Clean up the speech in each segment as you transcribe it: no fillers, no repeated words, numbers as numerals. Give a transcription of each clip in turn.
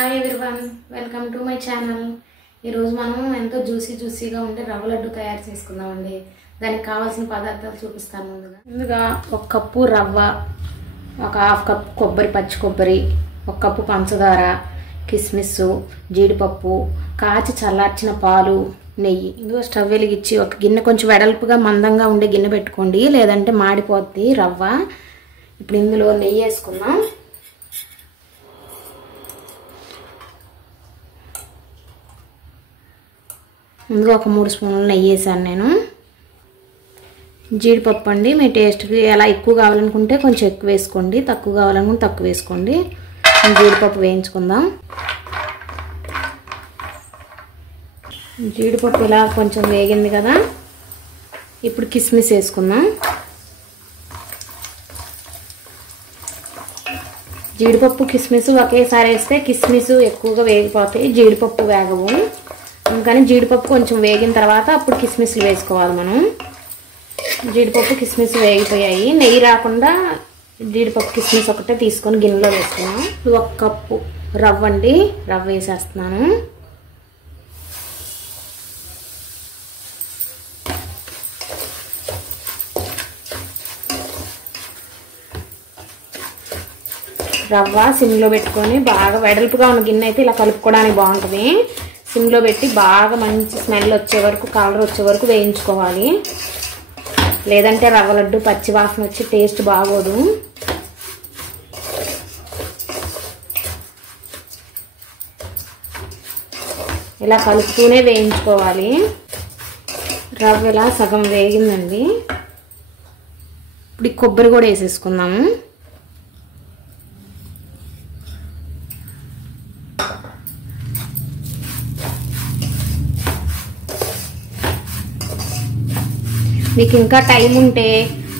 Hi everyone, welcome to my channel. ఈరోజు మనం ఎంతో జ్యూసీగా ఉండే రవ్వ లడ్డు తయారు చేసుకుందామండి. దానికి కావాల్సిన పదార్థాలు చూపిస్తాను. ముందుగా ఒక కప్పు రవ్వ, ఒక హాఫ్ కప్ కొబ్బరి, పచ్చి కొబ్బరి, ఒక కప్పు పంచదార, కిస్మిస్, జీడిపప్పు, కాచి చల్లార్చిన పాలు, నెయ్యి. ఇందులో స్టవ్ వెలిగించి ఒక గిన్నె, కొంచెం వెడల్పుగా మందంగా ఉండే గిన్నె పెట్టుకోండి, లేదంటే మాడిపోద్ది రవ్వ. ఇప్పుడు ఇందులో నెయ్యి వేసుకుందాం. ముందుగా ఒక 3 స్పూన్లు నెయ్యి వేసాను నేను. జీడిపప్పు అండి, మీ టేస్ట్కి ఎలా ఎక్కువ కావాలనుకుంటే కొంచెం ఎక్కువ వేసుకోండి, తక్కువ కావాలనుకుంటే తక్కువ వేసుకోండి. జీడిపప్పు వేయించుకుందాం. జీడిపప్పు ఇలా కొంచెం వేగింది కదా, ఇప్పుడు కిస్మిస్ వేసుకుందాం. జీడిపప్పు కిస్మిస్ ఒకేసారి వేస్తే కిస్మిస్ ఎక్కువగా వేగిపోతాయి, జీడిపప్పు వేగవు. అందుకని జీడిపప్పు కొంచెం వేగిన తర్వాత అప్పుడు కిస్మిస్లు వేసుకోవాలి మనం. జీడిపప్పు కిస్మిస్ వేగిపోయాయి. నెయ్యి రాకుండా జీడిపప్పు కిస్మిస్ ఒకటే తీసుకొని గిన్నెలో వేసుకున్నాం. 1 కప్పు రవ్వ అండి, రవ్వ వేసేస్తున్నాను. రవ్వ సిమ్లో పెట్టుకొని బాగా వెడల్పుగా ఉన్న గిన్నె అయితే ఇలా కలుపుకోవడానికి బాగుంటుంది. సిమ్లో పెట్టి బాగా మంచి స్మెల్ వచ్చే వరకు, కలర్ వచ్చే వరకు వేయించుకోవాలి. లేదంటే రవ్వ లడ్డు పచ్చి వాసన వచ్చి టేస్ట్ బాగోదు. ఇలా కలుపుతూనే వేయించుకోవాలి. రవ్వ ఇలా సగం వేగిందండి. ఇప్పుడు కొబ్బరి కూడా వేసేసుకుందాము. మీకు ఇంకా టైం ఉంటే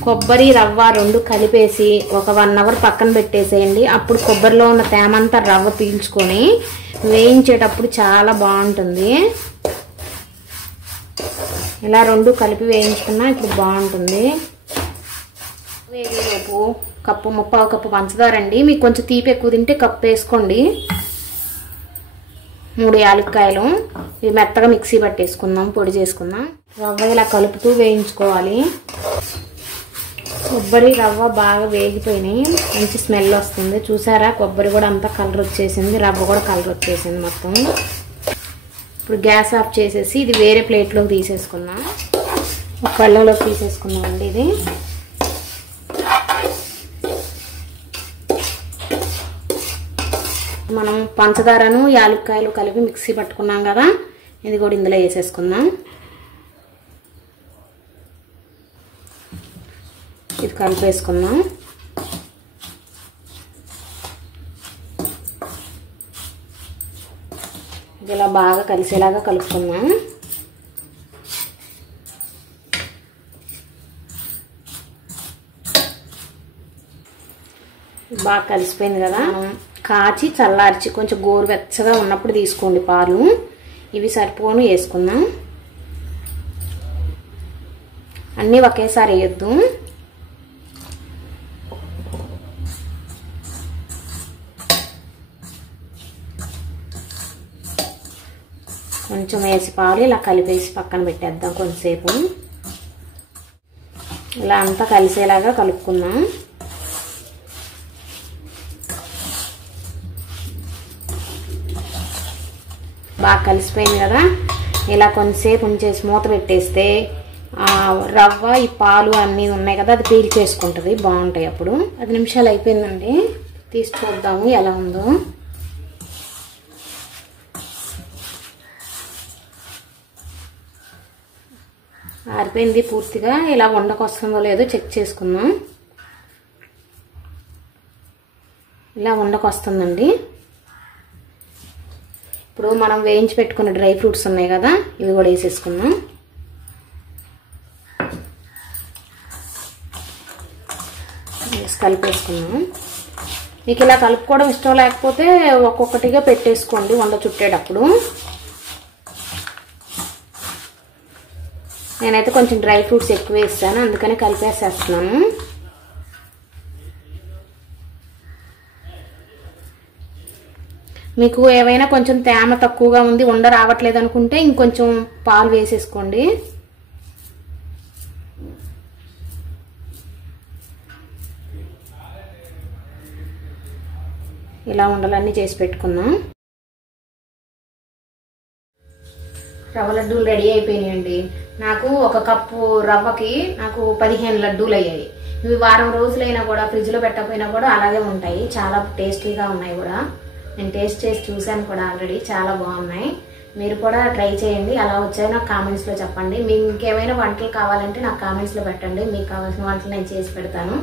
కొబ్బరి రవ్వ 2 కలిపేసి ఒక 1 అవర్ పక్కన పెట్టేసేయండి. అప్పుడు కొబ్బరిలో ఉన్న తేమంతా రవ్వ పీల్చుకొని వేయించేటప్పుడు చాలా బాగుంటుంది. ఇలా 2 కలిపి వేయించుకున్నా ఇప్పుడు బాగుంటుంది. వేగేలోపు ముప్పావు కప్పు పంచదార అండి. మీకు కొంచెం తీపి ఎక్కువ తింటే కప్పు వేసుకోండి. 3 యాలక్కాయలు, ఇవి మెత్తగా మిక్సీ పట్టేసుకుందాం, పొడి చేసుకుందాం. రవ్వ ఇలా కలుపుతూ వేయించుకోవాలి. కొబ్బరి రవ్వ బాగా వేగిపోయినాయి, మంచి స్మెల్ వస్తుంది. చూసారా, కొబ్బరి కూడా అంతా కలర్ వచ్చేసింది, రవ్వ కూడా కలర్ వచ్చేసింది మొత్తం. ఇప్పుడు గ్యాస్ ఆఫ్ చేసేసి ఇది వేరే ప్లేట్లోకి తీసేసుకుందాం. ఒక పళ్ళలోకి తీసేసుకుందాం అండి. ఇది మనం పంచదారను యాలక్కాయలు కలిపి మిక్సీ పట్టుకున్నాం కదా, ఇది కూడా ఇందులో వేసేసుకుందాం. ఇది కలిపేసుకుందాం. ఇది ఇలా బాగా కలిసేలాగా కలుపుకుందాం. బాగా కలిసిపోయింది కదా. కాచి చల్లార్చి కొంచెం గోరువెచ్చగా ఉన్నప్పుడు తీసుకోండి పాలు. ఇవి సరిపోను వేసుకుందాం. అన్నీ ఒకేసారి వేయొద్దు. కొంచెం వేసి పాలు ఇలా కలిపేసి పక్కన పెట్టేద్దాం కొంచెంసేపు. ఇలా అంతా కలిసేలాగా కలుపుకుందాం. బాగా కలిసిపోయింది కదా. ఇలా కొంచెంసేపు ఉంచేసి మూత పెట్టేస్తే రవ్వ, ఈ పాలు అన్నీ ఉన్నాయి కదా, అది పీల్చేసుకుంటుంది, బాగుంటాయి. అప్పుడు 10 నిమిషాలు అయిపోయిందండి, తీసి చూద్దాము ఎలా ఉందో. ఆరిపోయింది పూర్తిగా. ఇలా ఉండకొస్తుందో లేదో చెక్ చేసుకుందాం. ఇలా ఉండకొస్తుందండి. ఇప్పుడు మనం వేయించి పెట్టుకున్న డ్రై ఫ్రూట్స్ ఉన్నాయి కదా, ఇవి కూడా వేసేసుకుందాం. కలిపేసుకున్నాం. మీకు ఇలా కలుపుకోవడం ఇష్టం లేకపోతే ఒక్కొక్కటిగా పెట్టేసుకోండి వండ చుట్టేటప్పుడు. నేనైతే కొంచెం డ్రై ఫ్రూట్స్ ఎక్కువ వేస్తాను, అందుకని కలిపేసేస్తున్నాను. మీకు ఏమైనా కొంచెం తేమ తక్కువగా ఉంది, ఉండ రావట్లేదు అనుకుంటే ఇంకొంచెం పాలు వేసేసుకోండి. ఇలా ఉండలన్నీ చేసి పెట్టుకుందాం. రవ్వ లడ్డూలు రెడీ అయిపోయినాయండి. నాకు ఒక కప్పు రవ్వకి నాకు 15 లడ్డూలు అయ్యాయి. ఇవి వారం రోజులైనా కూడా ఫ్రిడ్జ్లో పెట్టకపోయినా కూడా అలాగే ఉంటాయి. చాలా టేస్టీగా ఉన్నాయి కూడా. నేను టేస్ట్ చేసి చూశాను కూడా ఆల్రెడీ, చాలా బాగున్నాయి. మీరు కూడా ట్రై చేయండి. అలా వచ్చాయో నాకు కామెంట్స్లో చెప్పండి. మీకు ఇంకేమైనా వంటలు కావాలంటే నాకు కామెంట్స్లో పెట్టండి. మీకు కావాల్సిన వంటలు నేను చేసి పెడతాను.